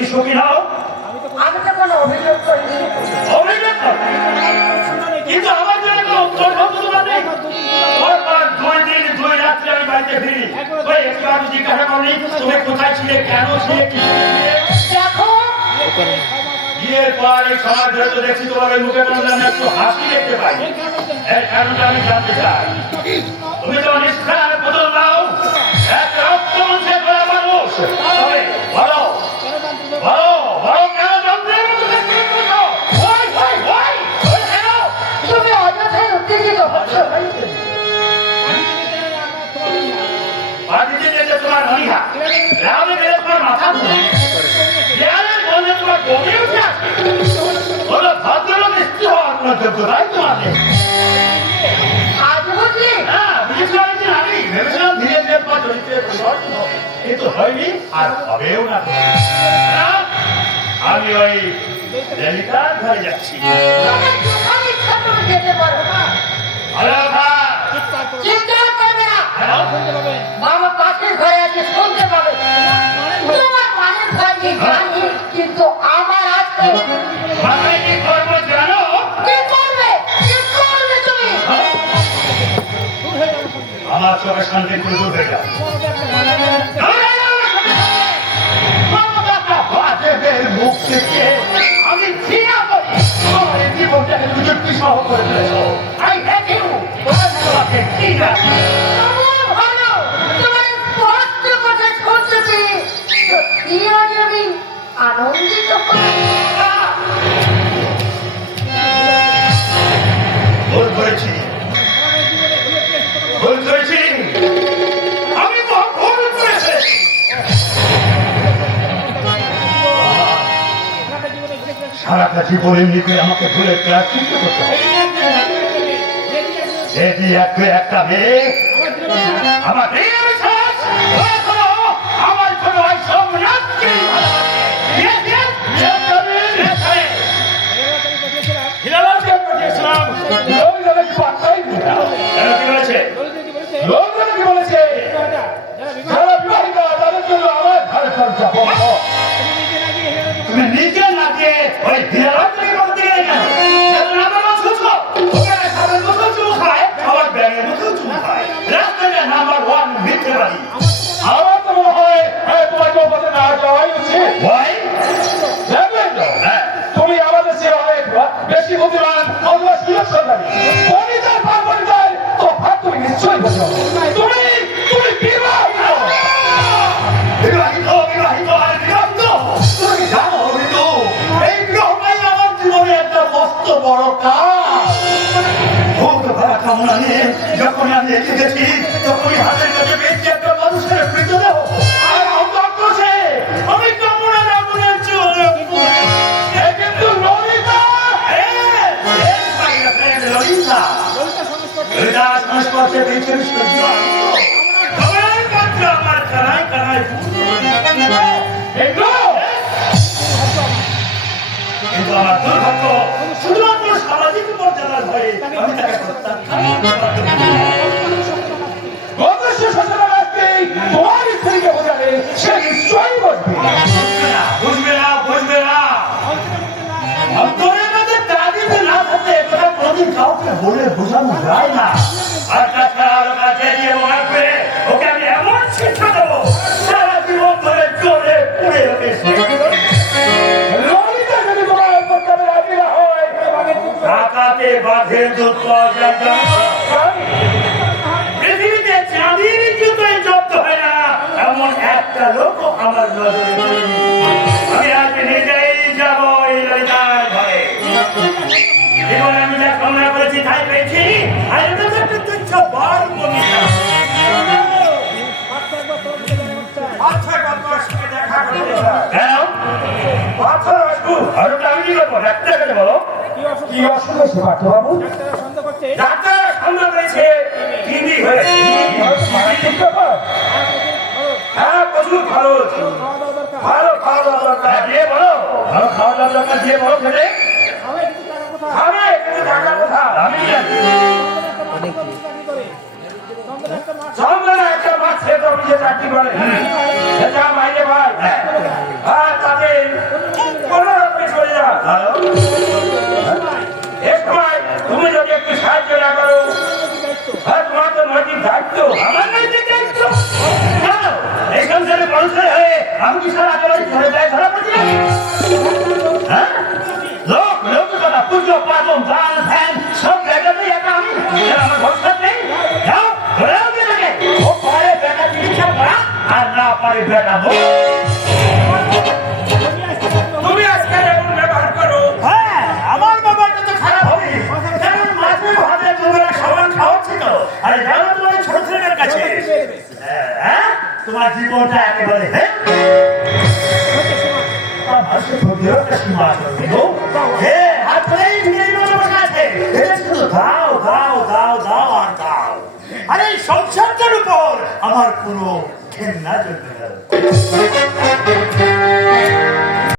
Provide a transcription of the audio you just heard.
কি সুখী নাও? আমি তো কোনো অভিযোগ করিনি। অভিযোগ কিন্তু আমার জন্য কোনো উত্তর তোমার নেই। পরপর 2 দিন 2 রাত্রি আমি বাড়িতে ফিরি, ওই একটু আমি জিজ্ঞাসা করি তুমি কোথায় ছিলে, কেন ছিলে, কি ছিলে? দেখো বিয়ের পর এই সমাজ ধরে তো দেখছি তোমার ওই মুখে কোনো যেন একটু হাসি দেখতে পাই। এই কারণটা আমি জানতে চাই, তুমি তো নিষ্ঠার বদল দাও, এক রক্ত মুছে করা মানুষ, তবে বলো বলো বলো কেন যন্ত্রের মতো দেখতে করছো? ওই ওই ওই ওই কেন? তুমি অযথাই উত্তেজিত হচ্ছ। বাড়িতে যেতে তোমার অনীহা, রামে গেলে তোমার মাথা ঘুরে, দেয়ালের বললে তোমার বমি উঠে আসে। বলো ভদ্রলোক স্ত্রী হওয়ার কোনো যোগ্যতাই তোমার নেই। আজ বুঝলি? হ্যাঁ, বুঝেছিলাম একদিন আমি, ভেবেছিলাম ধীরে ধীরে তোমার চরিত্রের পরিবর্তন হবে, কিন্তু হয়নি আর হবেও না। না, আমি ওই ললিতার ঘরে যাচ্ছি। তোমার যেখানে ইচ্ছা তুমি যেতে পারো না। ভালো কথা। চিন্তা করবে না। কেন? বাবা পাশের ঘরে আছে, শুনতে পাবে। তোমার মানের ঘর কি জানি, কিন্তু আমার আজকে মানে কি করবো জানো? কি করবে? কি করবে তুমি? আমার চোখের সামনে একটু দূর হয়ে যাও। বাজেদের মুখ থেকে আমি ঘৃণা করি। আমার এই জীবনটাকে তুমি দুর্বিষহ করে ফেলেছো। I hate you. তোমার তোমাকে ঘৃণা। তোমার ভালো, তোমার স্পষ্ট কথা শুনতে পেয়ে সত্যি আজ আমি আনন্দিত হই। ভুল করেছি, ভুল করেছি, আমি তো ভুল করে ফেলেছি। সারাটা জীবন এমনিতে আমাকে ভুলে প্রার্থিত করতে হবে। এটি একটা মেয়ে আমার মেয়ের বিশ্বাস আমার কোনো সম্রাটকে হিরালালকে পাঠিয়েছিলাম। লোকজনে কি পাত্তাই দিল না। কেন কি বলেছে? লোকজনে কি বলেছে? যারা বিবাহিতা তাদের জন্য আমার ঘরে খরচা বন্ধ। তুমি নিজে না দিয়ে ওই হিরালালকে বলতে গেলে কেন? আমার মাছ খুঁজবো, ওকে সাবের মতো চুমু খায়, আবার ব্যাঙের মতো চুমু খায়। রাস্তাটা নাম্বার 1 মিথ্যেবাদী। আমার তো মনে হয় তোমাকে ওপরে না যাওয়াই উচিত। Why? তুমি আমাদের চেয়ে অনেক বেশি বুদ্ধিমান, অথবা সুযোগসন্ধানী। পরিচয় পার পরিচয় তফাৎ তুমি নিশ্চয়ই বোঝো। তুমি তুমি বিবাহিত। বিবাহিত বিবাহিত আর বিবাহিত। তুমি জানো কিন্তু এই বিবাহটাই আমার জীবনে একটা মস্ত বড় কাজ। ভোগ ভরা কামনা নিয়ে যখন আমি এগিয়ে গেছি, তখনই হাতের কাছে পেয়েছি একটা মানুষের মৃতদেহ। আর অন্তর করছে আমি কামনার আগুনে চলে কিন্তু ললিতা, ললিতা ললিতা সংস্পর্শে পেয়েছে আমার কানায় কানায় কিন্তু আমার দুর্ভাগ্য শুধুমাত্র সামাজিক মর্যাদার ভয়ে আমি তাকে প্রত্যাখ্যান করতে পারি। অবশ্য সচেতন আসবে তোমার স্ত্রীকে বোঝাবে, সে নিশ্চয়ই বুঝবে না, বুঝবে না, বুঝবে না। অন্তরের মধ্যে তাগিদ না থাকলে এটা কোনদিন কাউকে বলে বোঝানো যায় না। আর তাছাড়া আরো কাছে দিয়ে মনে রাখবে, ওকে আমি এমন শিক্ষা দেবো সারা জীবন ধরে চলে পুড়ে ওকে ললিতা যদি তোমার প্রস্তাবে রাজি না হয়, ঢাকাতে বাঘের দুধ পাওয়া যায় না। পৃথিবীতে চাঁদির জুতোয় জব্দ হয় না এমন একটা লোকও আমার নজরে পড়েনি। আমি আজ নিজেই যাবো এই ললিতার ঘরে। জীবনে আমি যা কামনা করেছি তাই পেয়েছি, আর এটা তো একটা তুচ্ছ বার কমিটা। আচ্ছা আপনার সঙ্গে দেখা করতে কেন? আচ্ছা আর আমি কি করবো? ডাক্তার বলো কি অসুখ হয়েছে বাবু? ডাক্তার সন্দেহ করেছে টিবি হয়েছে। হ্যাঁ প্রচুর ভালো ভালো খাওয়া দাওয়া দরকার দিয়ে বলো, ভালো খাওয়া দাওয়া দরকার দিয়ে বলো খেলে খাবে কিন্তু টাকা কোথা আমি চন্দ্রনা একটা মাছ খেতে অফিসে চাকরি করে, এটা মাইনে ভাই। আর তাদের হ্যালো? এক সময় তুমি যদি একটু সাহায্য না করো, আর তোমার তো নৈতিক দায়িত্ব। আমার নৈতিক দায়িত্ব? কেন? এই সংসারে মানুষের হয়ে আমি কি সারা জবাই ধরে যায় ধরা পড়ছি না? হ্যাঁ? লোক কথা পুজো পার্বণ গান ফ্যান সব জায়গাতেই একা আমি। এর আমার ভবিষ্যৎ নেই। যাও, ধরেও দিলে ও পারে বেটা চিকিৎসা করা আর না পারে বেটা ভোগ। তুমি আজকে এমন ব্যবহার করো, হ্যাঁ আমার ব্যাপারটা তো খারাপ হবে। যেমন মাঝে ভাবে তোমরা সমান খাওয়াচ্ছি তো, আরে যাও না তোমার ছোট ছেলেদের কাছে। হ্যাঁ তোমার জীবনটা একেবারে হ্যাঁ আমার সে ভোগেও একটা সীমা আছে গো। হ্যাঁ হাত ধরেই ফিরে এলো বসে আছে। এটা শুধু দাও দাও দাও দাও আর দাও। আরে এই সংসারটার উপর আমার কোনো ঘেন্না জন্মে গেল।